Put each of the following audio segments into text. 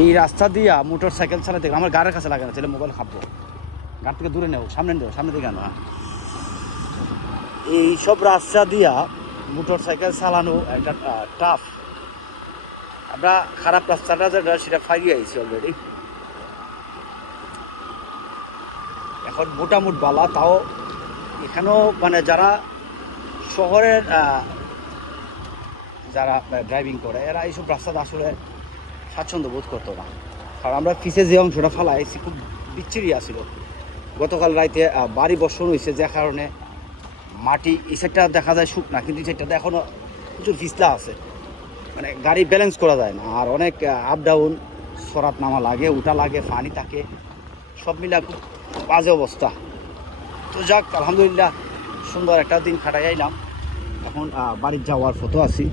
এই রাস্তা দিয়া মোটর সাইকেল চালাতে আমার গাড়ির কাছে লাগে না তাহলে মোবাইল খাব। গাড়ি থেকে দূরে নেও, সামনে নেও, সামনে দিকে না হ্যাঁ। এই সব রাস্তা দিয়া মোটর সাইকেল চালানো একটা টাফ আমরা খারাপ রাস্তাটা যেটা, সেটা ফাইয়ে আইছি অলরেডি এখন মোটামুট বালা, তাও এখানেও মানে যারা শহরের যারা ড্রাইভিং করে, এরা এইসব রাস্তাতে আসলে স্বাচ্ছন্দ্য বোধ করতো না। কারণ আমরা পিছে যে অংশটা ফালাইছি, খুব বিচ্ছিরি আছিল। গতকাল রাইতে বাড়ি বর্ষণ হয়েছে যে কারণে মাটি, এই দেখা যায় শুকনা কিন্তু এই সাইডটাতে এখনও প্রচুর পিছলা আছে। মানে গাড়ি ব্যালেন্স করা যায় না, আর অনেক আপ ডাউন সরাত নামা লাগে, উঠা লাগে, পানি থাকে, সব মিলা খুব বাজে অবস্থা। তো যাক, আলহামদুলিল্লাহ, সুন্দর একটা দিন খাটাই আইলাম। এখন বাড়ির যাওয়ার ফটো আছি।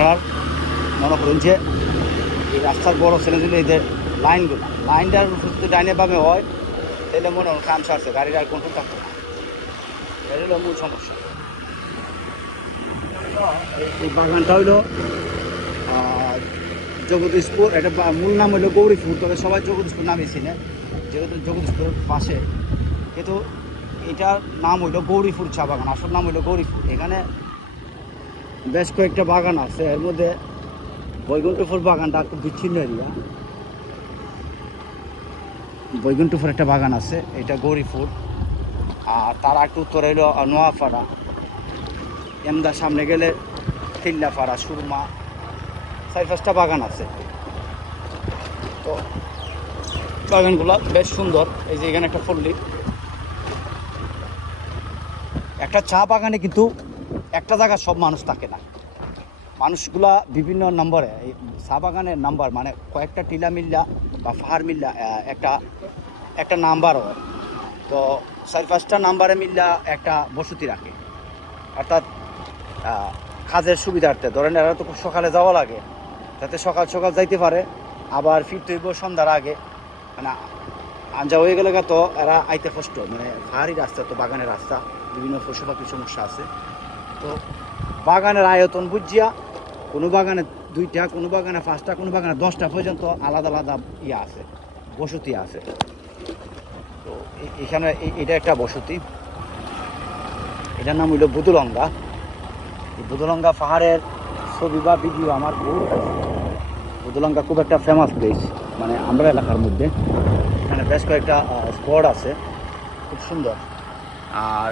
আপনার মনে করুন এই রাস্তার বড় ছেলে দিলে এদের লাইনগুলো, লাইনটার যদি ডাইনে বামে হয়, তাহলে মনে হয় কাম সারছে, গাড়ির আর কন্ট্রোল থাকতো না। এটা হলো মূল সমস্যা। এই- এই বাগানটা হইল জগদীশপুর, এটা মূল নাম হলো গৌরীপুর, তবে সবাই জগদীশপুর নামই চিনে। যেহেতু জগদীশপুরের পাশে, কিন্তু এটার নাম হইল গৌরীপুর চা বাগান, আসল নাম হইল গৌরীপুর। এখানে বেশ কয়েকটা বাগান আছে, এর মধ্যে বৈকুণ্ঠপুর বাগানটা খুব বিচ্ছিন্ন এরিয়া। বৈকুণ্ঠপুর একটা বাগান আছে, এটা গৌরীপুর। আর তার একটু উত্তরে হইল নোয়াপাড়া। এমদার সামনে গেলে তিল্লাপাড়া, সুরমা, চার পাঁচটা বাগান আছে। তো বাগানগুলো বেশ সুন্দর, এই যে এখানে একটা পল্লী। একটা চা বাগানে কিন্তু একটা জায়গায় সব মানুষ থাকে না। মানুষগুলা বিভিন্ন নম্বরে, এই চা বাগানের নাম্বার মানে কয়েকটা টিলা মিল্লা বা ফাহার মিল্লা একটা একটা নাম্বার হয় তো চার পাঁচটা নাম্বারে মিল্লা একটা বসতি রাখে। অর্থাৎ কাজের সুবিধার্থে, ধরেন এরা তো সকালে যাওয়া লাগে, যাতে সকাল সকাল যাইতে পারে, আবার ফিরতে হইব সন্ধ্যার আগে। মানে আঞ্জা হয়ে গেলে তো এরা আইতে কষ্ট মানে পাহাড়ি রাস্তা তো বাগানের রাস্তা, বিভিন্ন পশু পাখির সমস্যা আছে। তো বাগানের আয়তন বুঝিয়া কোনো বাগানে দুইটা, কোনো বাগানে পাঁচটা, কোনো বাগানে দশটা পর্যন্ত আলাদা আলাদা ইয়ে আছে, বসতি আছে। তো এখানে এটা একটা বসতি। এটার নাম হইল বুদুলঙ্গা। এই বুদুলঙ্গা পাহাড়ের ছবি বা ভিডিও আমার আছে। বুদুলঙ্গা খুব একটা ফেমাস প্লেস মানে আমরা এলাকার মধ্যে। এখানে বেশ কয়েকটা স্পট আছে। খুব সুন্দর। আর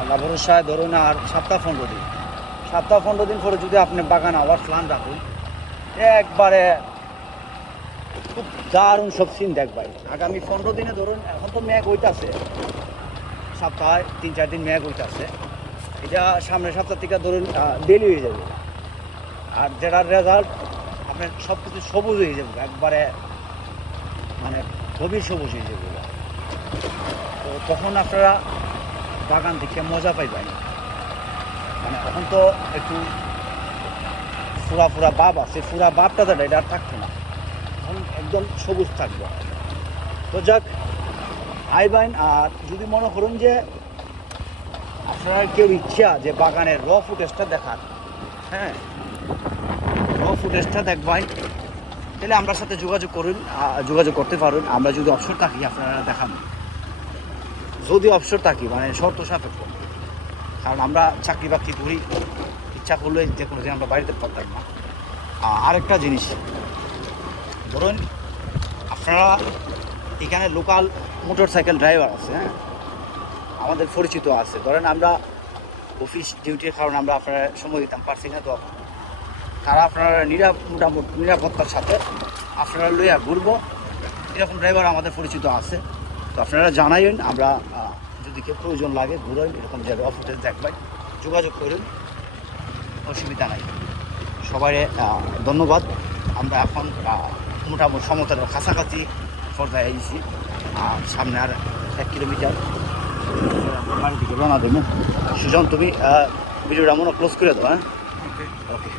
আল্লাহ ভরসায় ধরুন আর সপ্তাহ পনেরো দিন। সপ্তাহ পনেরো দিন পরে যদি আপনি বাগান আবার প্ল্যান রাখুন, একবারে খুব দারুণ সব সিন দেখবাই আগামী পনেরো দিনে ধরুন, এখন তো মেঘ হইতাছে। সপ্তাহে তিন চার দিন মেঘ হইতাছে। এটা সামনের সপ্তাহ থেকে ধরুন ডেলি হয়ে যাবে। আর যেটার রেজাল্ট আপনার সব কিছু সবুজ হয়ে যাবে, একবারে মানে গভীর সবুজ হয়ে যাবে। তো তখন আপনারা বাগান দেখে মজা পাইবেন মানে এখন তো একটু ফুরা ফুরা বাপ আছে, ফুরা বাপটা যেটা এটা আর থাকতো না। এখন একদম সবুজ থাকবে। তো যাক আইবেন আর যদি মনে করুন যে আপনার কেউ ইচ্ছা যে বাগানের র ফুটেজটা দেখার হ্যাঁ র ফুটেজটা দেখবাই তাহলে আমরা সাথে যোগাযোগ করুন যোগাযোগ করতে পারুন। আমরা যদি অবসর থাকি, আপনারা দেখান। যদি অবসর থাকি মানে শর্ত সাপেক্ষ। কারণ আমরা চাকরি বাকরি করি ইচ্ছা করলে যে কোনো দিন আমরা বাড়িতে পারতাম না। আহ, আরেকটা জিনিস ধরুন আপনারা এখানে লোকাল মোটর সাইকেল ড্রাইভার আছে হ্যাঁ? আমাদের পরিচিত আছে। ধরেন আমরা অফিস ডিউটির কারণে আমরা আপনারা সময় দিতাম পারছি না তো তারা আপনারা নিরাপ মোটামুটি নিরাপত্তার সাথে আপনারা লইয়া ঘুরবো। এরকম ড্রাইভার আমাদের পরিচিত আছে। আপনারা জানাইন আমরা যদি কেউ প্রয়োজন লাগে ঘুরেন এরকম যাবে অফিসে দেখবেন যোগাযোগ করুন অসুবিধা নাই। সবাই ধন্যবাদ। আমরা এখন মোটামুটি সমতলের কাছাকাছি পর্যায়ে আর সামনে আর এক কিলোমিটার। বাড়ি থেকে রওনা দেবো। সুজন তুমি ভিডিওটা মনে ক্লোজ করে দাও হ্যাঁ? ওকে